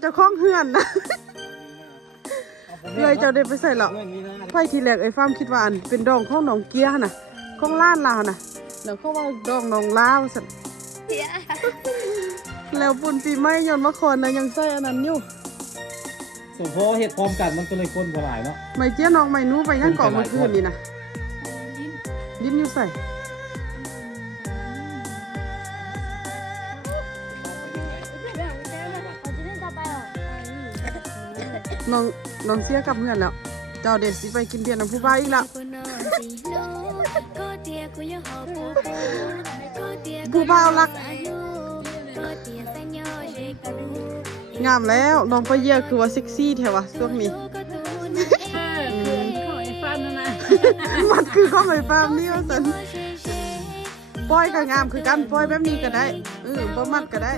เจ้าของเฮือนนะเลยเจ้าได้ไปใส่หรอกเรื่องนี้นะไฟทีแรกไอ้ฟาร์มคิดว่าอันเป็นดองของหนองเกียร์น่ะของล้านลาวน่ะ แล้วเขาว่าดองหนองลาวสันแล้วปุ่นปีใหม่ย้อนมาคอนนะยังใส่อันนั้นอยู่สมพอเห็ดพร้อมกันมันก็เลยคนกว่าหลายเนาะไม่เจี๊ยน้องไม่นู้ไปยังเกาะเมื่อคืนนี่นะลิ้นอยู่ใส่ น้องน้องเสียกลับเพื่อนแล้ว เจ้าเด็ดสิไปกินเบียร์น้ำผู้บ้าอีกแล้วผู้บ่าวรัก งามแล้วน้องไปเยี่ยคือว่าเซ็กซี่แถวะช่วงนี้ของไอ้ฟ้านั่นนะมันคือข้อหมายฟาร์มนี่ว่าสันปล่อยก็งามคือกันปล่อยแบบนี้ก็ได้เออบ่มัดก็ได้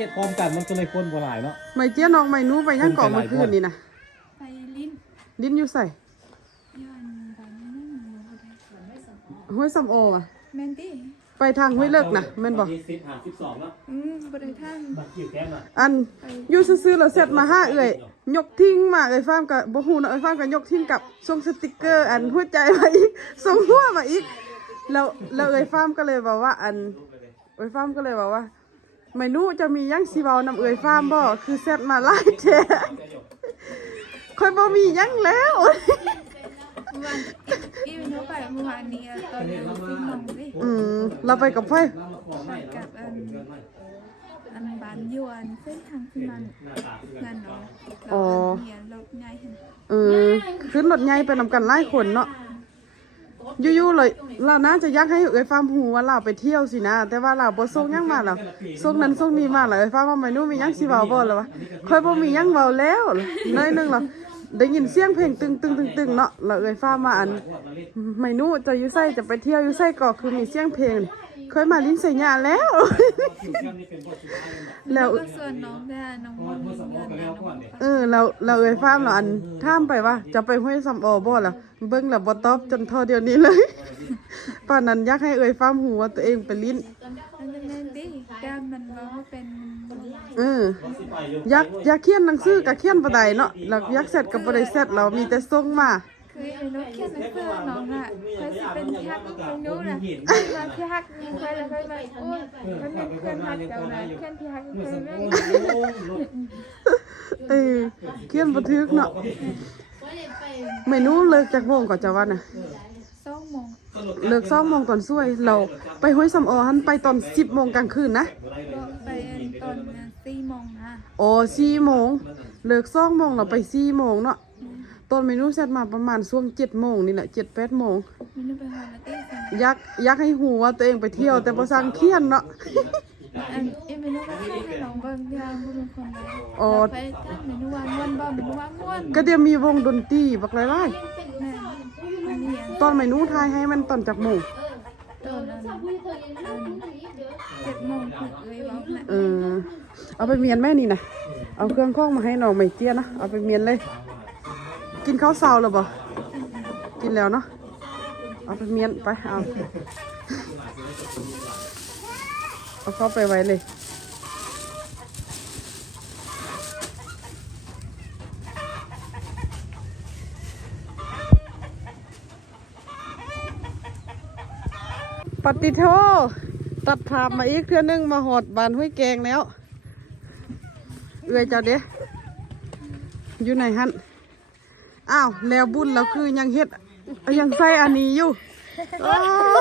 เห็ดพร้อมกันมันก็เลยคนกว่าหลายเนาะ ไม่เจี๊ยน้องไม่นู้ไปยังเกาะเมื่อคืนนี่นะไปลิ้นลิ้นอยู่ใส่ย้อนบ้านนั่นอยู่บ่ได้ห้วยซ้ำโออะแม่นติไปทางห้วยเลิกนะแม่นบอกที่สิบหาสิบสองเนาะอืมบ่ได้ท่านบัตรคิวแก้มอะอันอยู่ซื่อๆแล้วเสร็จมาห้าเอ่ยยกทิ้งมาเอ่ยฟาร์มกับบ่ฮู้นะเอ่ยฟาร์มกับยกทิ้งกับส่งสติกเกอร์ อันหัวใจมาอีกส่งหัวมาอีกแล้วแล้วเอ่ยฟาร์มก็เลยบอกว่า อันเอ่ยฟาร์มก็เลยบอกว่า ไม่รู้จะมีหยังสิเว้านำเอ่ยฟาร์มบ่คือเสร็จมาหลายแท้ค่อยบ่มีหยังแล้วเมื่อวานอีวินเขาไปเมื่อวานนี้อะตอนนั้นที่น้องดิอืมเราไปกับไผเรามาขอไม่กับอันเงินไม่อันบ้านยวนเส้นทางที่มันหน้าตาคือกังานนเนาะแล้วอันเนี่ยรถใหญ่เห็น เออขึ้นรถใหญ่ไปนำกันหลายคนเนาะอ ยู่ๆเลยเราน่าจะยากให้เอ้ยฟาร์มฮู้ว่าเราไปเที่ยวสินะ แต่ว่าเราบ่ส่งยังมาแล้วส่งนั้นส่งนี้มาแล้วเอ้ยฟาร์มว่าไม่นู้มียังสิเบาบ่เลยวะค่อยบ่มียังเบาแล้วน้อยนึงหรอได้ยินเสียงเพลงตึงตึงตึงตึงเนาะแล้วเอ้ยฟ้ามาอัน ไม่นู้จะอยู่ไส้จะไปเที่ยวอยู่ไส้ก็คือมีเสียงเพลง เคยมาลิ้นใส่หยาแล้ว แล้ว ก็ส่วนน้องแม่น้องมันมีเงินนะน้องมันเออเราเราเอ้ยฟ้ามเราอันท่ามไปว่า จะไปห้วยสำโอบ่ล่ะเบิ่งแล้วบ่ตอบจนเทอเดียวนี้เลย ป่านนั้นอยากให้เอ้ยฟ้ามหูว่าตัวเองไปลิ้น มันจะแม่นดิแก้มมันว่าเป็นเออ อยากอยากเขียนหนังสือก็เขียนบ่ได้เนาะแล้วอยากเสร็จก็บ่ได้เสร็จเรามีแต่ส่งมา คือไอ้นกเขียนหนังสือน้องอะเคยสิเป็นพี่ฮักไม่รู้นะมาพี่ฮักเคยแล้วเคยมาโอ้ยมันเป็นเพื่อนฮักเจ้านะเพื่อนพี่ฮักเคยไม่เออเขียนบ่ถึกเนาะไม่รู้เลิกจากโมงก็จะว่าน่ะสองโมงเลิก2โมงตอนสวย เราไปห้วยสำโอหันไปตอน10โมงกลางคืนนะก็ไปตอนสี่โมงนะโอ้4โมงเลิก2โมงเราไป4โมงเนาะ ตอนเมนูเสร็จมาประมาณช่วง7โมงนี่แหละ7 8โมงมินูไปหาลาตี้สิอยากอยากให้หูว่าตัวเองไปเที่ยว แต่บ่สั่งเขียนเนาะอันเอ็มมินูก็แค่ให้น้องเบิ่งพี่ฮักผู้เป็นคนเลยอ๋อไปท่านมินูว่าม่วนบ่มินูว่าม่วนก็เดี๋ยวมีวงดนตรีบักหลายแม่อันนี้ๆตอนเมนูทายให้มันตอนจากโมงตอนนั้นเจ็ดโมงถึงเลยบอกนะเออเอาไปเมียนแม่นี่นะเอาเครื่องข้องมาให้น้องไม่เตี้ยนะเอาไปเมียนเลย กินข้าวเช้าแล้วบ่ากินแล้วเนาะเอาไปเมียนไปเอาเอาเข้าไปไว้เลยปฏิโทตัดภาพมาอีกเทื่อนึงมาหอดบานห้วยแกงแล้ว เอื้อเจ้าเด้อยู่ไหนฮัน อ้าวแล้วบุญแล้วคือยังเฮ็ดยังใส่อันนี้อยู่อ้าว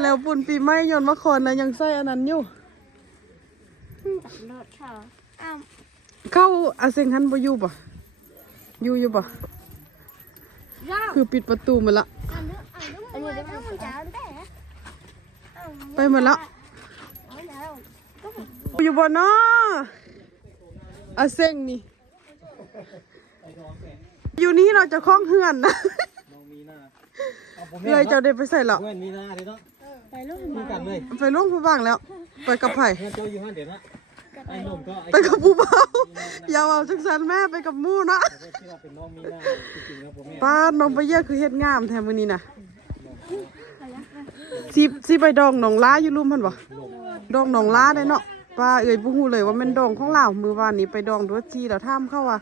แล้วบุญปีใหม่ย้อนมาคอนนะยังใส่อันนั้นอยู่อ้าวเข้าอาเซงฮันบ่อยู่ป่ะอยู่อยู่ป่ะคือปิดประตูหมาละ อันนี้อันนี้ได้ไหมมันจะได้ไปหมดแล้วอยู่บ่เนาะอาเซงนี่ อยู่นี่เราจะคล้องเฮือนนะน้องมีหน้าเอาผมเลยเจ้าได้ไปใส่หรอเพื่อนมีหน้าเดี๋ยวเนาะไปลูกมีกันเลยไปล่วงผู้บ้างแล้ว ไปกับไผ่เพื่อนเจ้าอยู่ห้างเดี๋ยวนะไอ้หนุ่มก็ไอ้ไปกับผู้เบาอย่าเอาจังสันแม่ไปกับหมู่นะเพื่อนที่ว่าเป็นน้องมีหน้าจริงๆแล้วผมแม่ป้าน้องไปเยี่ยคือเฮ็ดงามแทนมื้อนี้นะสิสิไปดองหนองล้าอยู่ลุ่มมันบ่ดองหนองล้าได้เนาะป้าเอ่ยบ่ฮู้เลยว่าแม่นดองของลาวมื้อวานนี้ไปดองด้วยจีแล้วถามเขาว่า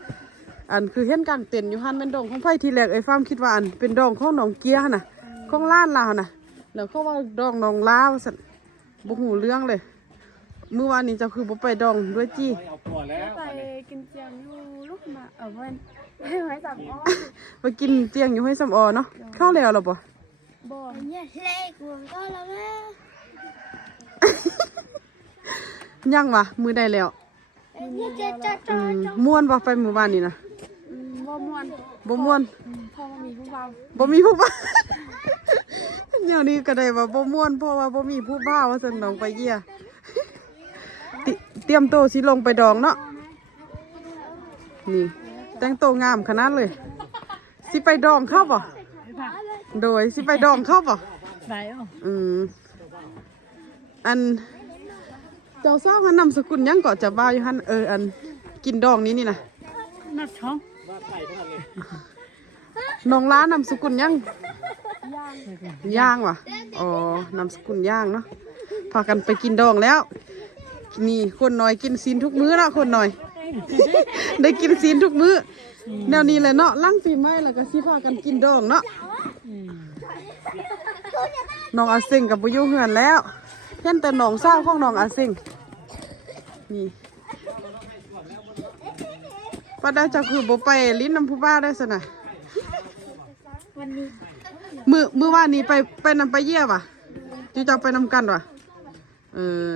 อันคือเห็นกลางเต็นท์อยู่หันเป็นดองของไผทีแรกไอ้ฟาร์มคิดว่าอันเป็นดองของหนองเกียหั่นน่ะของล้านลาวน่ะแล้วเขาว่าดองหนองลาวซั่นบ่ฮู้เรื่องเลยมื้อวานนี้เจ้าคือบ่ไปดองด้วยจีเอาปวดแล้วไปกินเจียงอยู่ลูกมาเออเว้นไปไว้สับอ้อไปกินเตียงอยู่ให้สำออเนาะเข้าแล้วเหรอบ่บ่เนี่ยเล่กวงก็แล้วแม่ยังวะมือได้แล้วเนี่ยจะจะอืมม่วนบ่ไปหมู่บ้านนี่นะอืม บ่ม่วนบ่ม่วนอืมพ่อบ่มีผู้เบาบ่มีผู้บ้านเดี๋ยวนี้ก็ได้ว่าบ่ม่วนเพราะว่าบ่มีผู้บ้าวว่าซั่นน้องไปเยี่ยติเตรียมโตวสิลงไปดองเนาะนี่ แต่งโตวงามขนาดเลย สิไปดองเข้าบ่โดยสิไปดองเข้าบ่ ไปอ๋ออืมอัน เจ้าสาวหันนำสกุลหยังก็จะบ่าวอยู่หันเอออันกินดองนี้นี่นะนัดท้องบ้า นไก่เท่านั้นเลยน้องล้านำสกุลหยังย่างว่ะอ๋อนำสกุลย่างเนาะพากันไปกินดองแล้ว นี่คนน้อยกินซีนทุกมื้อละคนน้อย ได้กินซีนทุกมื้อแนวนี้แหละเนาะลั่งปีใหม่แล้วก็สิพากันกินดองเนาะน้องอาซิงกับบุยุเหือนแล้วเห็นแต่น้องสาวของน้องอาซิงนี่ ป้าได้เจ้าคือบ่ไปลิ้นน้ำผู้บ้าได้สนะวันนี้มือมือว่านนี้ไปไปนำไปเยี่ยว่ะจูจะไปนำกันว่ะเออ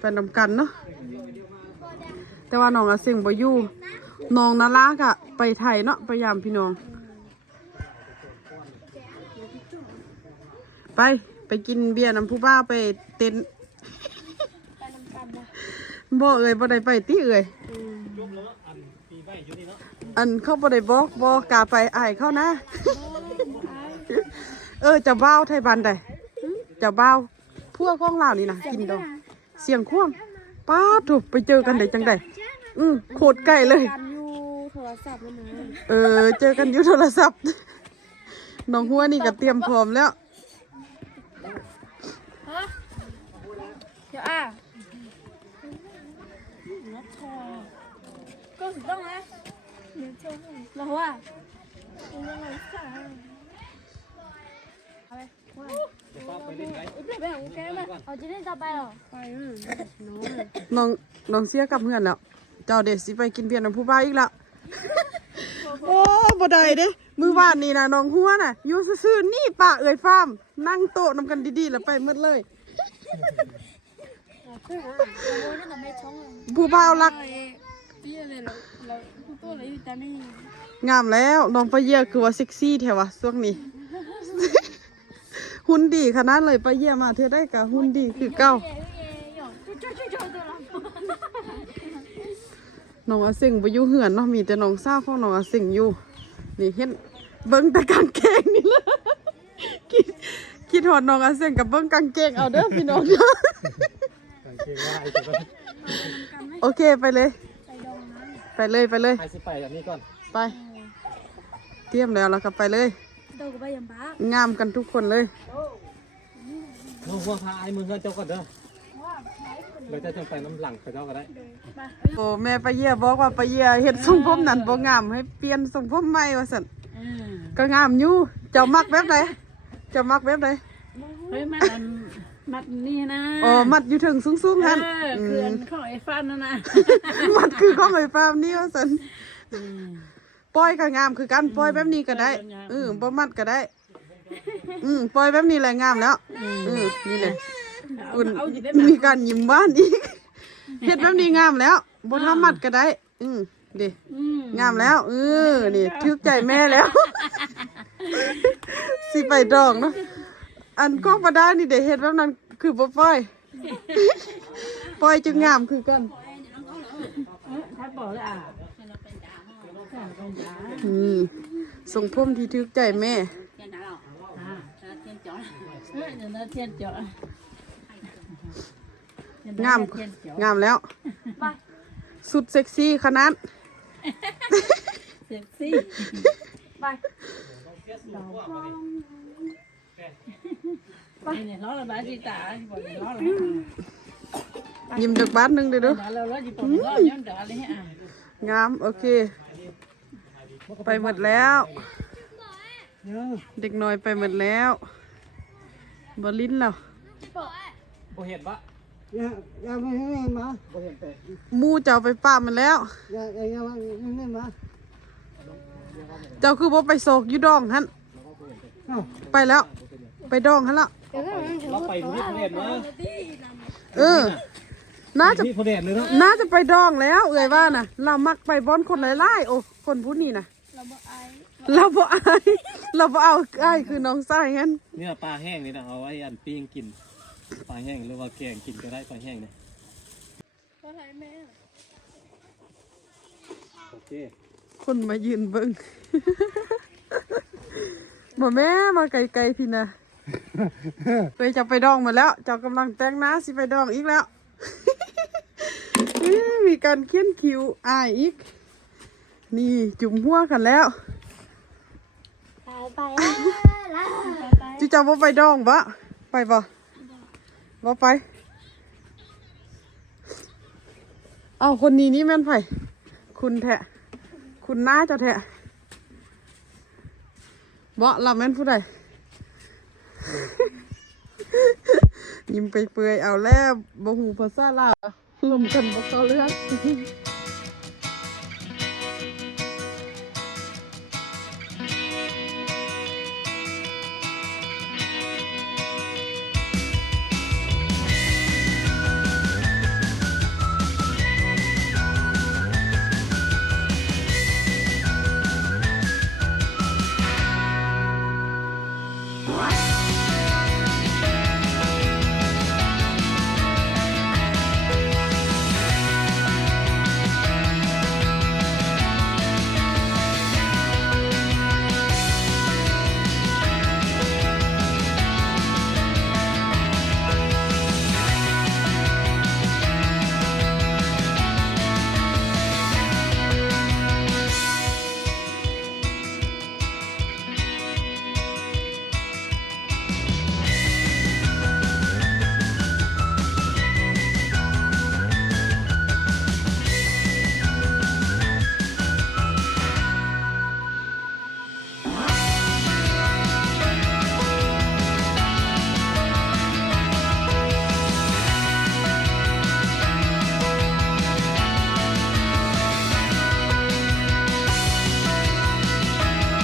ไปนำกันเนาะแต่ว่าน้องอาเซิงบ่อยู่น้องนาลากะไปไทยเนาะไปยามพี่น้อง ไปไปกินเบียร์น้ำผู้บ้าไปเต้นบ่เอ่ยบ่ได้ไปติเอ่ยยกแล้ว อันเนาะอันเข้าบ่ได้บอกบอกกาไปอายเข้านะ เออจะเบ้าไทยบันได้จะเบ้าพวกของลาวนี่นะกินดอกเสียงควงป้าถูกไปเจอกันได้จังไดอือโคตรใกล้เลย อยู่โทรศัพท์แล้วนะเออ เจอกันอยู่โทรศัพท์ น้องหัวนี่ก็เตรียมพร้อมแล้วเดี๋ยวอะ ก็ถูกต้องนะเดี๋ยวชมเราว่าเราสาวอะไรว่าเดี๋ยวป้าไปเล่นไว้เดี๋ยวไปหาแกมเอาจะได้ต่อไปหรอไปน้องน้องน้องเสียกับเพื่อนแล้ว เจ้าเด็ดสิไปกินเพียนน้ำผู้บ้าอีกละโอ้บ่ได้เด้ มือวานนี่นะน้องหัวน่ะอยู่ซื่อๆนี่ป้าเอ่ยฟาร์มนั่งโต๊ะนำกันดีๆแล้วไปหมดเลยผู้บ่าวรัก พี่อะไรเราเราตัวอะไรอยู่แต่นี่งามแล้วน้องปะเยี่ยคือว่าเซ็กซี่แถวะช่วงนี้ หุ่นดีขนาดเลยปะเยี่ยมาเธอได้กับหุ่นดีคือเก้าน้องอาเสิงไปอยู่เหือนเนาะมีแต่น้องสาวของน้องอาเสิงอยู่ นี่เห็นเบิ้งแต่กางเกงนี่ละคิดคิดหอดน้องอาเสิงกับเบิ้งกางเกงเอาเด้อพี่น้องเด้อใส่เกงว่าไอ้ตัวนั้นโอเคไปเลย ไปเลยไปเลยไอ้สิไปอันนี้ก่อน ไป เตรียมแล้วแล้วก็ไปเลยโตกับไปยังบ้างามกันทุกคนเลยน้องหัวพาไอ้มือเงินเจ้าก่อนเด้อเดี๋ยวเจะจะไปน้ำหลังไปเจ้าก็ได้ โอ้แม่ปะเยี่ยบอกว่าปะเยี่ยเฮ็ดทรงผมนั่นบ่งามให้เปลี่ยนทรงผมใหม่ว่าซั่นก็งามอยู่เจ้ามักแบบใดเจ้ามักแบบใด เฮ้ยมัดอันมัดนี่นะอ๋อมัดอยู่ถึงสูงๆเอหั่นอเขื่อนของไอ้ฟันนั่นนะมัดคือของไอ้ฟาร์มนี่ว่าซั่นปล่อยก็งามคือกันปล่อยแบบนี้ก็ได้เออบ่มัดก็ได้ อืมปล่อยแบบนี้แหละงามแล้วเออนี่แหละอุ่นมีการยิ้มบ้านอีกเฮ็ดแบบนี้งามแล้วบ่ทำมัดก็ได้ อืมดิอืมงามแล้วเออนี่ทึกใจแม่แล้ว สิไปดองเนาะ อันก็มาได้นี่เดี๋ยวเห็นแบบนั้นคือบ่ปล่อยปล่อยจึงงามคือกันเอ้ยถ้าบอกเลยอะอืมส่งผมที่ทึกใจแม่อ่าเอ้ยเดี๋ยวนะเทียนเจาะงามเทียนเจาะงามแล้ว สุดเซ็กซี่ขนาดเซ็กซี่ไป เนี่ยล้อระบายจีตาบอกเนี่ยล้อระบายยิ้มจากบ้านหนึงเด้อเด้อเดี๋ยวเราล้อจีปงล้อย้อนเดี๋ยวอะไรให้อะงาม โอเค ไปหมดแล้ว เด็กน้อยไปหมดแล้วบลิ้นแล้วบ่เห็นปะอย่าอย่าไม่ให้มาบ่เห็นแต่หมูเจ้าไปป้ามันแล้วอย่าอย่าอย่าไม่ให้มาเจ้าคือบ่ไปโศกอยู่ดองหันไปแล้ว ไปดองหันละ เราไปดูที่พระเดชนะเออ น่าจะที่พระเดชเลยเนาะน่าจะไปดองแล้ว เอ่ยว่าน่ะ เรามักไปบอนคนหลายๆโอ้คนผู้นี้น่ะเราบ่อายเราบ่เอาอายคือน้องชายงั้นเนี่ยปลาแห้งนี่นะเอาไว้อันปิ้งกินปลาแห้งหรือว่าแกงกินก็ได้ปลาแห้งเนี่ยโอเคคนมายืนเบิ่งบ่แม่มาไกลๆพี่นะ เคยจะไปดองมาแล้ว เจ้ากำลังแต่งหน้าสิไปดองอีกแล้วอื้อมีการเขียนคิวอายอีก นี่จุ่มหัวกันแล้ว ไปแล้วจิเจ้าบ่ไปดองบ่ไปบ่บ่ไป เอาคนนี้นี่แม่นไผคุณแทะ คุณน้าเจ้าแทะบ่เราแม่นผู้ใด ยิ้มไปเปื่อยเอาแล้วบ่หูภาษาลาวลมกันบ่เข้าเรื่อง Bye.